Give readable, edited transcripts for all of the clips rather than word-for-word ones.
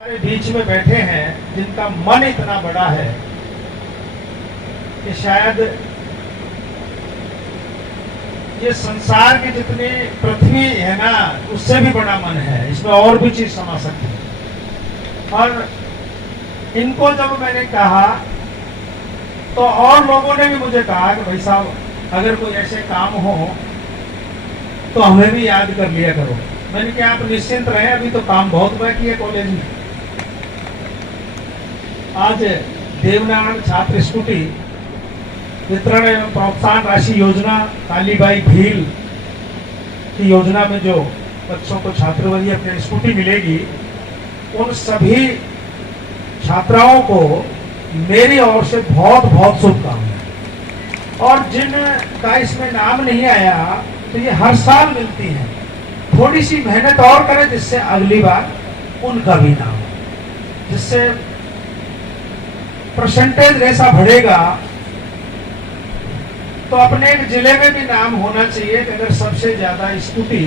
हमारे बीच में बैठे हैं जिनका मन इतना बड़ा है कि शायद ये संसार के जितने पृथ्वी है ना उससे भी बड़ा मन है, इसमें और भी चीज समा सकती है। और इनको जब मैंने कहा तो और लोगों ने भी मुझे कहा कि भाई साहब अगर कोई ऐसे काम हो तो हमें भी याद कर लिया करो। मैंने कहा आप निश्चिंत रहे, अभी तो काम बहुत बाकी है कॉलेज में। आज देवनारायण छात्र स्कूटी वितरण एवं प्रोत्साहन राशि योजना कालीबाई भील की योजना में जो बच्चों को छात्रवृत्ति अपनी स्कूटी मिलेगी, उन सभी छात्राओं को मेरी ओर से बहुत बहुत शुभकामनाएं। और जिनका इसमें नाम नहीं आया तो ये हर साल मिलती है। थोड़ी सी मेहनत और करें जिससे अगली बार उनका भी नाम हो, जिससे परसेंटेज ऐसा बढ़ेगा। तो अपने एक जिले में भी नाम होना चाहिए कि अगर सबसे ज्यादा स्कूटी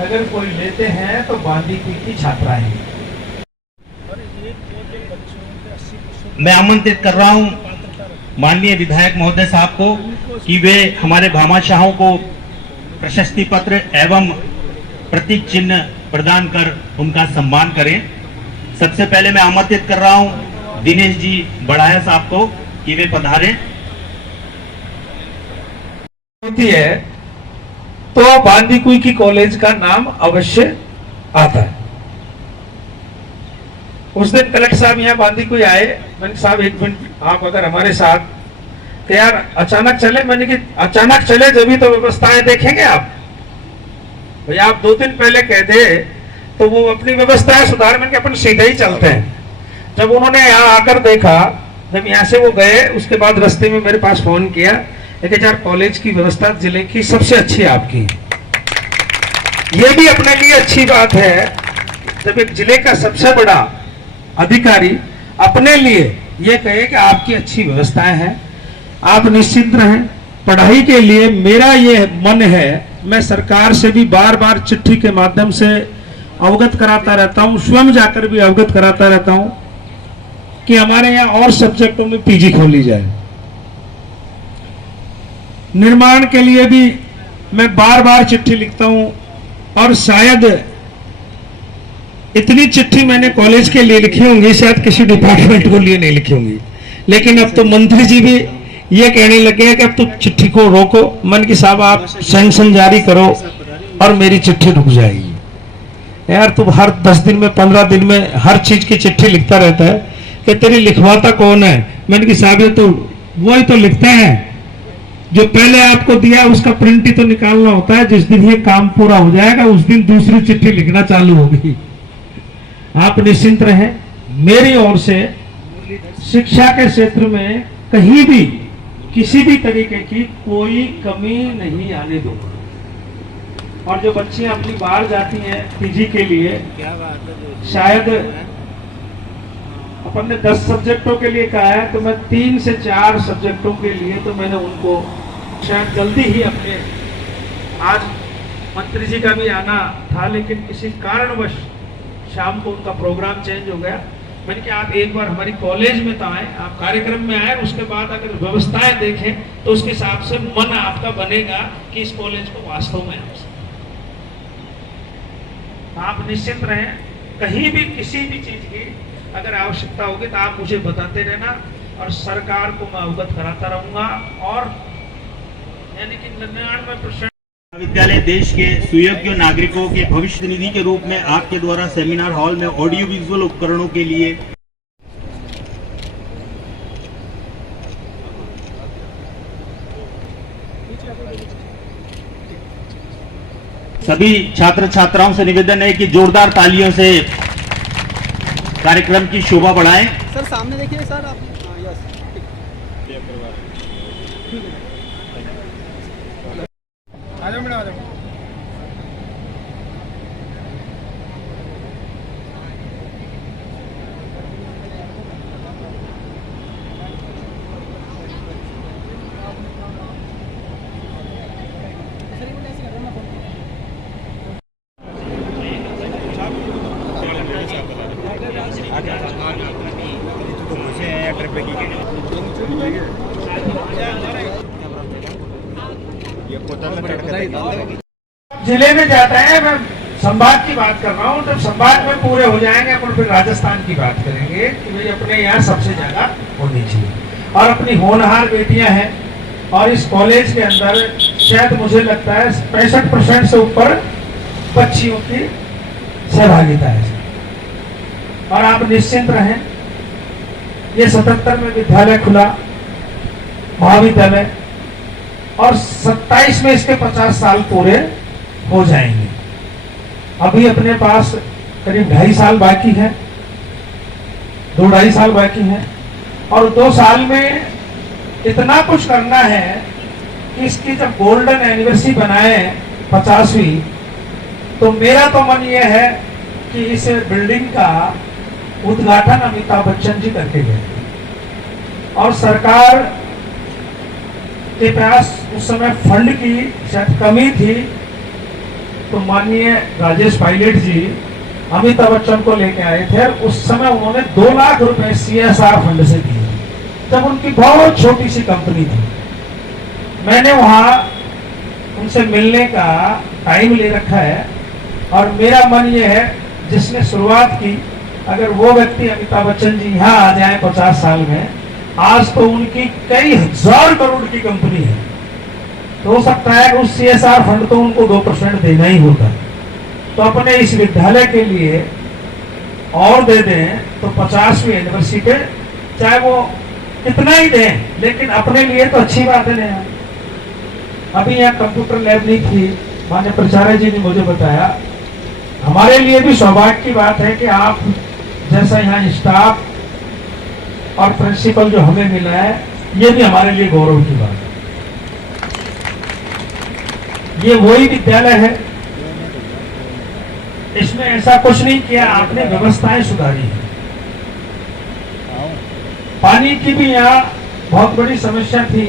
अगर कोई लेते हैं तो बांदीकुई की छात्राएं। मैं आमंत्रित कर रहा हूं माननीय विधायक महोदय साहब को कि वे हमारे भामाशाहों को प्रशस्ति पत्र एवं प्रतीक चिन्ह प्रदान कर उनका सम्मान करें। सबसे पहले मैं आमंत्रित कर रहा हूं दिनेश जी बड़ाया साहब को कि वे पधारें। होती है तो बांदीकुई की कॉलेज का नाम अवश्य आता है। उस दिन कलेक्टर साहब यहाँ बांदीकुई आए। मैंने साहब एक मिनट आप अगर हमारे साथ, तो यार अचानक चले। मैंने कि अचानक चले जब भी तो व्यवस्थाएं देखेंगे आप। भैया आप 2 दिन पहले कह दे तो वो अपनी व्यवस्थाएं सुधार में अपन सीधे ही चलते हैं। जब उन्होंने यहाँ आकर देखा, जब यहाँ से वो गए उसके बाद रास्ते में मेरे पास फोन किया कि यार कॉलेज की व्यवस्था जिले की सबसे अच्छी है आपकी। ये भी अपने लिए अच्छी बात है जब एक जिले का सबसे बड़ा अधिकारी अपने लिए ये कहे कि आपकी अच्छी व्यवस्थाएं हैं, आप निश्चिंत रहें। पढ़ाई के लिए मेरा ये मन है, मैं सरकार से भी बार बार चिट्ठी के माध्यम से अवगत कराता रहता हूं, स्वयं जाकर भी अवगत कराता रहता हूं कि हमारे यहाँ और सब्जेक्टों में पीजी खोली जाए। निर्माण के लिए भी मैं बार बार चिट्ठी लिखता हूं और शायद इतनी चिट्ठी मैंने कॉलेज के लिए लिखी होंगी, शायद किसी डिपार्टमेंट को लिए नहीं लिखी होंगी। लेकिन अब तो मंत्री जी भी ये कहने लगे हैं कि अब तो चिट्ठी को रोको। मन की साहब आप सैंक्शन जारी करो और मेरी चिट्ठी रुक जाएगी। यार तुम हर 10 दिन में 15 दिन में हर चीज की चिट्ठी लिखता रहता है कि तेरी लिखवाता कौन है। मैंने की साहब ये तो वही तो लिखते हैं जो पहले आपको दिया उसका प्रिंट ही तो निकालना होता है। जिस दिन ये काम पूरा हो जाएगा उस दिन दूसरी चिट्ठी लिखना चालू होगी। आप निश्चिंत रहें, मेरी ओर से शिक्षा के क्षेत्र में कहीं भी किसी भी तरीके की कोई कमी नहीं आने दो। और जो बच्चियां अपनी बाहर जाती हैं पीजी के लिए, शायद अपन ने 10 सब्जेक्टों के लिए कहा है तो मैं 3 से 4 सब्जेक्टों के लिए तो मैंने उनको शायद जल्दी ही अपने, आज मंत्री जी का भी आना था लेकिन किसी कारणवश शाम को उनका प्रोग्राम चेंज हो गया। मैंने कहा आप एक बार हमारी कॉलेज में तो आए, आप कार्यक्रम में आए, उसके बाद अगर व्यवस्थाएं देखें तो उसके हिसाब से मन आपका बनेगा कि इस कॉलेज को वास्तव में आप निश्चिंत रहें। कहीं भी किसी भी चीज की अगर आवश्यकता होगी तो आप मुझे बताते रहना और सरकार को मैं अवगत कराता रहूंगा। और यानी कि 99% विद्यालय देश के सुयोग्य नागरिकों के भविष्य निधि के रूप में आपके द्वारा सेमिनार हॉल में ऑडियो विजुअल उपकरणों के लिए सभी छात्र छात्राओं से निवेदन है कि जोरदार तालियों से कार्यक्रम की शोभा बढ़ाएं। सर सामने देखिए सर आप। यस आ जाओ मैडम, आ जाओ। जिले में जाता है, मैं संभाग की बात कर रहा हूँ, जब संभाग में पूरे हो जाएंगे अपन फिर राजस्थान की बात करेंगे कि भाई अपने यहाँ सबसे ज्यादा होनी चाहिए। और अपनी होनहार बेटियां हैं और इस कॉलेज के अंदर शायद मुझे लगता है 65% से ऊपर बच्चियों की सहभागिता है। और आप निश्चिंत रहें, ये 77 में विद्यालय खुला, महाविद्यालय, और 27 में इसके 50 साल पूरे हो जाएंगे। अभी अपने पास करीब 2.5 साल बाकी है, 2-2.5 साल बाकी है, और 2 साल में इतना कुछ करना है कि इसकी जब गोल्डन एनिवर्सरी बनाए 50वीं, तो मेरा तो मन ये है कि इस बिल्डिंग का उद्घाटन अमिताभ बच्चन जी करके गए। और सरकार के पास उस समय फंड की शायद कमी थी, तो माननीय राजेश पायलट जी अमिताभ बच्चन को लेके आए थे। उस समय उन्होंने 2 लाख रुपए CSR फंड से दिए, जब उनकी बहुत छोटी सी कंपनी थी। मैंने वहां उनसे मिलने का टाइम ले रखा है, और मेरा मन ये है जिसने शुरुआत की, अगर वो व्यक्ति अमिताभ बच्चन जी यहाँ आ जाए 50 साल में, आज तो उनकी कई हजार करोड़ की कंपनी है, तो हो सकता है कि उस CSR फंड तो उनको 2% देना ही होता। तो अपने इस विद्यालय के लिए और दे दें तो 50वीं एनिवर्सरी पे चाहे वो कितना ही दें, लेकिन अपने लिए तो अच्छी बात है ना। अभी यहाँ कंप्यूटर लैब नहीं थी, माननीय प्राचार्य जी ने मुझे बताया। हमारे लिए भी सौभाग्य की बात है कि आप जैसा यहाँ स्टाफ और प्रिंसिपल जो हमें मिला है, ये भी हमारे लिए गौरव की बात है। ये वही विद्यालय है, इसमें ऐसा कुछ नहीं किया, आपने व्यवस्थाएं सुधारी है। पानी की भी यहाँ बहुत बड़ी समस्या थी,